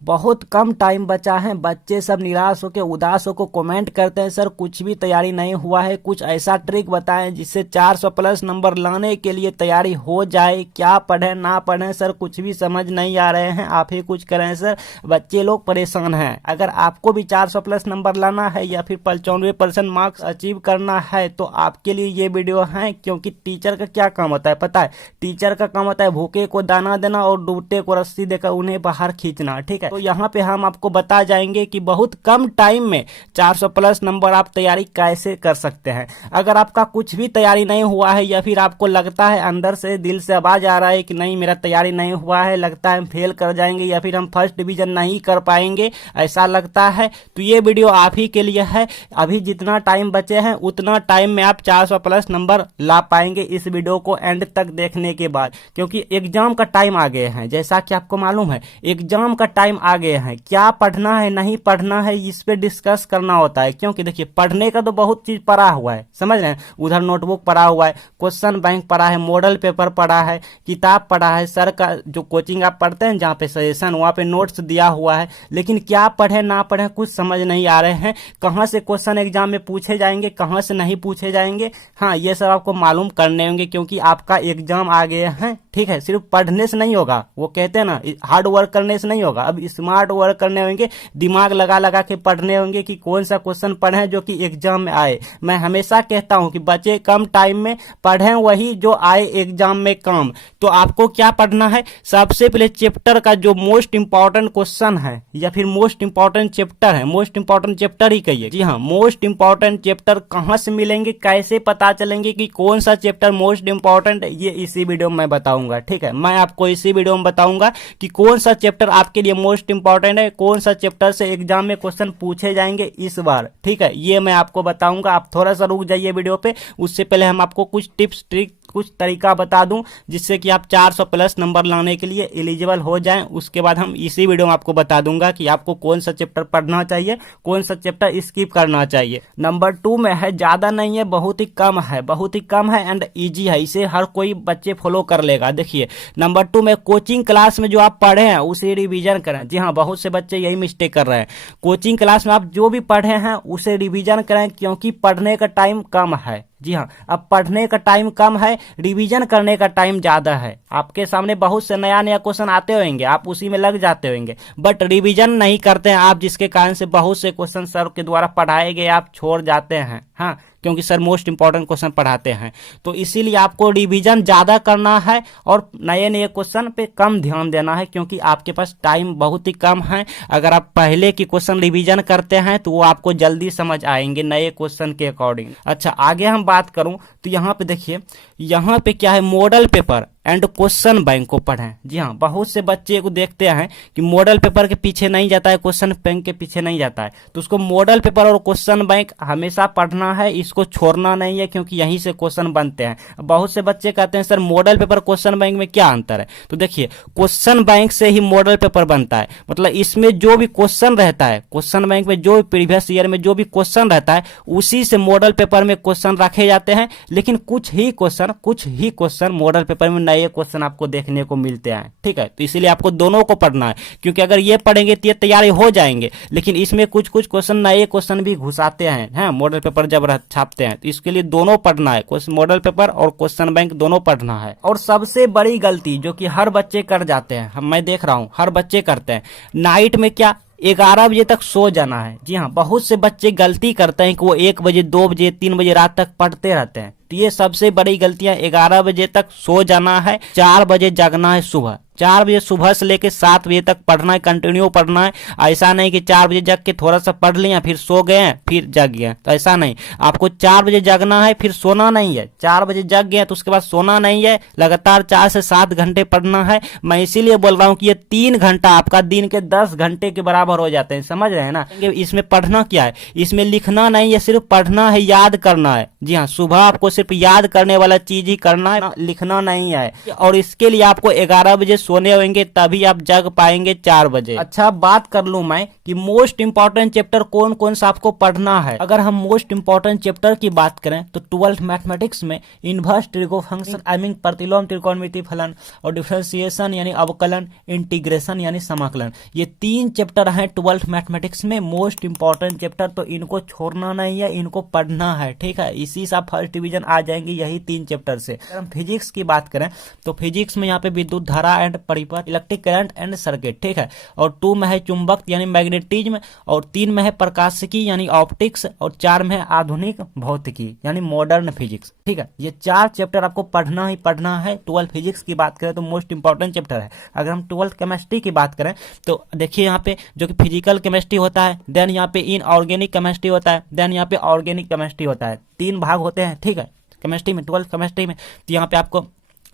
बहुत कम टाइम बचा है। बच्चे सब निराश होकर उदास होकर कमेंट करते हैं सर कुछ भी तैयारी नहीं हुआ है, कुछ ऐसा ट्रिक बताएं जिससे 400 प्लस नंबर लाने के लिए तैयारी हो जाए। क्या पढ़ें ना पढ़ें सर, कुछ भी समझ नहीं आ रहे हैं, आप ही कुछ करें सर, बच्चे लोग परेशान हैं। अगर आपको भी 400 प्लस नंबर लाना है या फिर 95% मार्क्स अचीव करना है तो आपके लिए ये वीडियो है। क्योंकि टीचर का क्या काम होता है पता है? टीचर का काम होता है भूखे को दाना देना और डूबते को रस्सी देकर उन्हें बाहर खींचना। ठीक है, तो यहाँ पे हम आपको बता जाएंगे कि बहुत कम टाइम में 400 प्लस नंबर आप तैयारी कैसे कर सकते हैं। अगर आपका कुछ भी तैयारी नहीं हुआ है या फिर आपको लगता है अंदर से दिल से आवाज आ रहा है कि नहीं मेरा तैयारी नहीं हुआ है, लगता है हम फेल कर जाएंगे या फिर हम फर्स्ट डिवीजन नहीं कर पाएंगे, ऐसा लगता है तो ये वीडियो आप ही के लिए है। अभी जितना टाइम बचे हैं उतना टाइम में आप 400 प्लस नंबर ला पाएंगे इस वीडियो को एंड तक देखने के बाद। क्योंकि एग्जाम का टाइम आ गए हैं, जैसा कि आपको मालूम है एग्जाम का टाइम आ गए हैं। क्या पढ़ना है नहीं पढ़ना है इस पे डिस्कस करना होता है। क्योंकि देखिए पढ़ने का तो बहुत चीज पढ़ा हुआ है, समझ रहे हैं, उधर नोटबुक पढ़ा हुआ है, क्वेश्चन बैंक पढ़ा है, मॉडल पेपर पढ़ा है, किताब पढ़ा है, सर का जो कोचिंग आप पढ़ते हैं जहाँ पे सजेशन वहाँ पे नोट्स दिया हुआ है। लेकिन क्या पढ़े ना पढ़े कुछ समझ नहीं आ रहे हैं। कहाँ से क्वेश्चन एग्जाम में पूछे जाएंगे, कहाँ से नहीं पूछे जाएंगे, हाँ ये सब आपको मालूम करने होंगे। क्योंकि आपका एग्जाम आ गए हैं, ठीक है, सिर्फ पढ़ने से नहीं होगा, वो कहते हैं ना हार्ड वर्क करने से नहीं होगा, अब स्मार्ट वर्क करने होंगे, दिमाग लगा लगा के पढ़ने होंगे कि कौन सा क्वेश्चन पढ़ें जो कि एग्जाम में आए। मैं हमेशा कहता हूं कि बच्चे कम टाइम में पढ़ें वही जो आए एग्जाम में काम। तो आपको क्या पढ़ना है, सबसे पहले चैप्टर का जो मोस्ट इंपॉर्टेंट क्वेश्चन है या फिर मोस्ट इंपॉर्टेंट चैप्टर है, मोस्ट इंपॉर्टेंट चैप्टर ही कहिए, जी हाँ, मोस्ट इंपॉर्टेंट चैप्टर कहां से मिलेंगे, कैसे पता चलेंगे कि कौन सा चैप्टर मोस्ट इंपॉर्टेंट, ये इसी वीडियो में मैं बताऊंगा। ठीक है, मैं आपको इसी वीडियो में बताऊंगा कि कौन सा चैप्टर आपके लिए मोस्ट इंपॉर्टेंट है, कौन सा चैप्टर से एग्जाम में क्वेश्चन पूछे जाएंगे इस बार। ठीक है, ये मैं आपको बताऊंगा। आप थोड़ा सा रुक जाइए वीडियो पे, उससे पहले हम आपको कुछ टिप्स ट्रिक कुछ तरीका बता दूं जिससे कि आप 400 प्लस नंबर लाने के लिए एलिजिबल हो जाएं। उसके बाद हम इसी वीडियो में आपको बता दूंगा कि आपको कौन सा चैप्टर पढ़ना चाहिए, कौन सा चैप्टर स्किप करना चाहिए। नंबर 2 में है, ज्यादा नहीं है, बहुत ही कम है, बहुत ही कम है एंड इजी है, इसे हर कोई बच्चे फॉलो कर लेगा। देखिए नंबर 2 में कोचिंग क्लास में जो आप पढ़े हैं उसे रिवीजन करें। जी हाँ, बहुत से बच्चे यही मिस्टेक कर रहे हैं, कोचिंग क्लास में आप जो भी पढ़े हैं उसे रिवीजन करें क्योंकि पढ़ने का टाइम कम है। जी हाँ, अब पढ़ने का टाइम कम है, रिवीजन करने का टाइम ज्यादा है। आपके सामने बहुत से नया नया क्वेश्चन आते होंगे, आप उसी में लग जाते होंगे, बट रिवीजन नहीं करते हैं आप, जिसके कारण से बहुत से क्वेश्चन सर के द्वारा पढ़ाए गए आप छोड़ जाते हैं। हाँ, क्योंकि सर मोस्ट इंपॉर्टेंट क्वेश्चन पढ़ाते हैं, तो इसीलिए आपको रिवीजन ज्यादा करना है और नए नए क्वेश्चन पे कम ध्यान देना है क्योंकि आपके पास टाइम बहुत ही कम है। अगर आप पहले की क्वेश्चन रिवीजन करते हैं तो वो आपको जल्दी समझ आएंगे नए क्वेश्चन के अकॉर्डिंग। अच्छा, आगे हम बात करूं तो यहाँ पे देखिए, यहाँ पे क्या है, model paper and question bank को पढ़ें। जी हाँ, बहुत से बच्चे को देखते हैं कि मॉडल पेपर के पीछे नहीं जाता है, क्वेश्चन बैंक के पीछे नहीं जाता है, तो उसको मॉडल पेपर और क्वेश्चन बैंक हमेशा पढ़ना है, इसको छोड़ना नहीं है क्योंकि यहीं से क्वेश्चन बनते हैं। बहुत से बच्चे कहते हैं sir model paper question bank में क्या अंतर है, तो देखिए क्वेश्चन बैंक से ही मॉडल पेपर बनता है। मतलब इसमें जो भी क्वेश्चन रहता है, क्वेश्चन बैंक में जो प्रीवियस ईयर में जो भी क्वेश्चन रहता है उसी से मॉडल पेपर में क्वेश्चन रखे जाते हैं। लेकिन कुछ ही क्वेश्चन मॉडल पेपर में नए क्वेश्चन आपको देखने को मिलते हैं। ठीक है, तो इसीलिए आपको दोनों को पढ़ना है क्योंकि अगर ये पढ़ेंगे तो ये तैयारी हो जाएंगे, लेकिन इसमें कुछ क्वेश्चन नए क्वेश्चन भी घुसाते हैं मॉडल पेपर जब छापते हैं, तो इसके लिए दोनों पढ़ना है, मॉडल पेपर और क्वेश्चन बैंक दोनों पढ़ना है। और सबसे बड़ी गलती जो कि हर बच्चे कर जाते हैं, मैं देख रहा हूं हर बच्चे करते हैं, नाइट में क्या 11 बजे तक सो जाना है। जी हाँ, बहुत से बच्चे गलती करते हैं कि वो 1 बजे 2 बजे 3 बजे रात तक पढ़ते रहते हैं, तो ये सबसे बड़ी गलतियां। 11 बजे तक सो जाना है, 4 बजे जगना है, सुबह 4 बजे सुबह से लेके 7 बजे तक पढ़ना है, कंटिन्यू पढ़ना है। ऐसा नहीं कि 4 बजे जग के थोड़ा सा पढ़ लिया फिर सो गए फिर जग गए, तो ऐसा नहीं। आपको 4 बजे जगना है, फिर सोना नहीं है। 4 बजे जग गए तो उसके बाद सोना नहीं है, लगातार 4 से 7 घंटे पढ़ना है। मैं इसीलिए बोल रहा हूँ कि ये 3 घंटा आपका दिन के 10 घंटे के बराबर हो जाते हैं, समझ रहे हैं ना। इसमें पढ़ना क्या है, इसमें लिखना नहीं है, सिर्फ पढ़ना है, याद करना है। जी हाँ, सुबह आपको सिर्फ याद करने वाला चीज ही करना है, लिखना नहीं है। और इसके लिए आपको 11 बजे सोने होंगे, तभी आप जग पाएंगे 4 बजे। अच्छा, बात कर लूं मैं कि मोस्ट इंपॉर्टेंट चैप्टर कौन कौन सा आपको पढ़ना है। अगर हम मोस्ट इंपॉर्टेंट चैप्टर की बात करें तो 12th मैथमेटिक्स में inverse trigo function, I mean प्रतिलोम त्रिकोणमिति फलन, और डिफरेंशिएशन यानी अवकलन, इंटीग्रेशन यानी समाकलन, ये 3 चैप्टर हैं 12th मैथमेटिक्स में मोस्ट इंपॉर्टेंट चैप्टर। तो इनको छोड़ना नहीं है, इनको पढ़ना है, ठीक है। इसी से आप फर्स्ट डिवीजन आ जाएंगे यही 3 चैप्टर से। अगर हम फिजिक्स की बात करें तो फिजिक्स में यहाँ पे विद्युत धारा एंड परिपथ, इलेक्ट्रिक करंट एंड सर्किट, ठीक है। और 2 में है चुंबक यानी मैग्नेटिज्म, और 3 में है प्रकाशिकी यानी ऑप्टिक्स, और 4 में है आधुनिक भौतिकी यानी मॉडर्न फिजिक्स, ठीक है। ये 4 चैप्टर आपको पढ़ना ही पढ़ना है। 12th फिजिक्स की बात करें तो मोस्ट इंपॉर्टेंट चैप्टर है। अगर हम 12th केमिस्ट्री की बात करें तो देखिए यहाँ पे जो कि फिजिकल केमिस्ट्री होता है, देन यहाँ पे इनऑर्गेनिक केमिस्ट्री होता है, देन यहाँ पे ऑर्गेनिक केमिस्ट्री होता है। 3 भाग होते हैं, ठीक है, केमिस्ट्री में, 12th केमिस्ट्री में। तो यहाँ पे आपको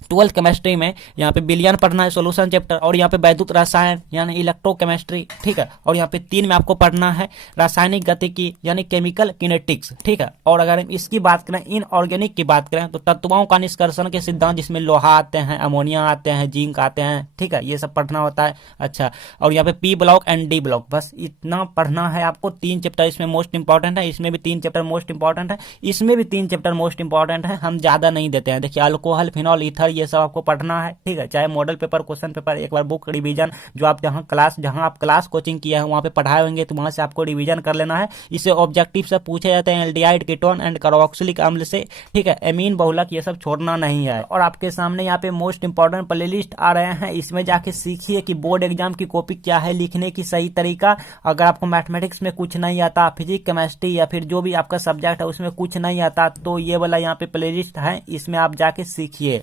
12th केमिस्ट्री में यहाँ पे विलयन पढ़ना है, सॉल्यूशन चैप्टर, और यहाँ पे वैद्युत रसायन यानी इलेक्ट्रोकेमिस्ट्री, ठीक है। और यहाँ पे 3 में आपको पढ़ना है रासायनिक गतिकी यानी केमिकल किनेटिक्स, ठीक है। और अगर हम इसकी बात करें, इनऑर्गेनिक की बात करें तो तत्वों का निष्कर्षण के सिद्धांत, जिसमें लोहा आते हैं, अमोनिया आते हैं, जिंक आते हैं, ठीक है, ये सब पढ़ना होता है। अच्छा, और यहाँ पे P block and D block, बस इतना पढ़ना है आपको। 3 चैप्टर इसमें मोस्ट इंपॉर्टेंट है, इसमें भी 3 चैप्टर मोस्ट इंपॉर्टेंट है, इसमें भी 3 चैप्टर मोस्ट इंपॉर्टेंट है। हम ज्यादा नहीं देते हैं। देखिए अल्कोहल, फिनॉल, ईथर, ये सब आपको पढ़ना है, ठीक है। चाहे मॉडल पेपर, क्वेश्चन पेपर, एक बार बुक रिवीजन जो आप जहां आप क्लास कोचिंग किया है वहां पे पढ़ाए होंगे, तो वहां से आपको रिवीजन कर लेना है। इसे ऑब्जेक्टिव से पूछे जाते हैं एल्डिहाइड, कीटोन एंड कार्बोक्सिलिक अम्ल से, ठीक है। एमीन, बहुलक, ये सब छोड़ना नहीं है। और आपके सामने यहाँ पे मोस्ट इंपॉर्टेंट प्ले लिस्ट आ रहे हैं, इसमें जाके सीखिए कि बोर्ड एग्जाम की कॉपी क्या है, लिखने की सही तरीका। अगर आपको मैथमेटिक्स में कुछ नहीं आता, फिजिक्स, केमिस्ट्री या फिर जो भी आपका सब्जेक्ट है उसमें कुछ नहीं आता, तो ये वाला यहाँ पे प्ले लिस्ट है, इसमें आप जाके सीखिए।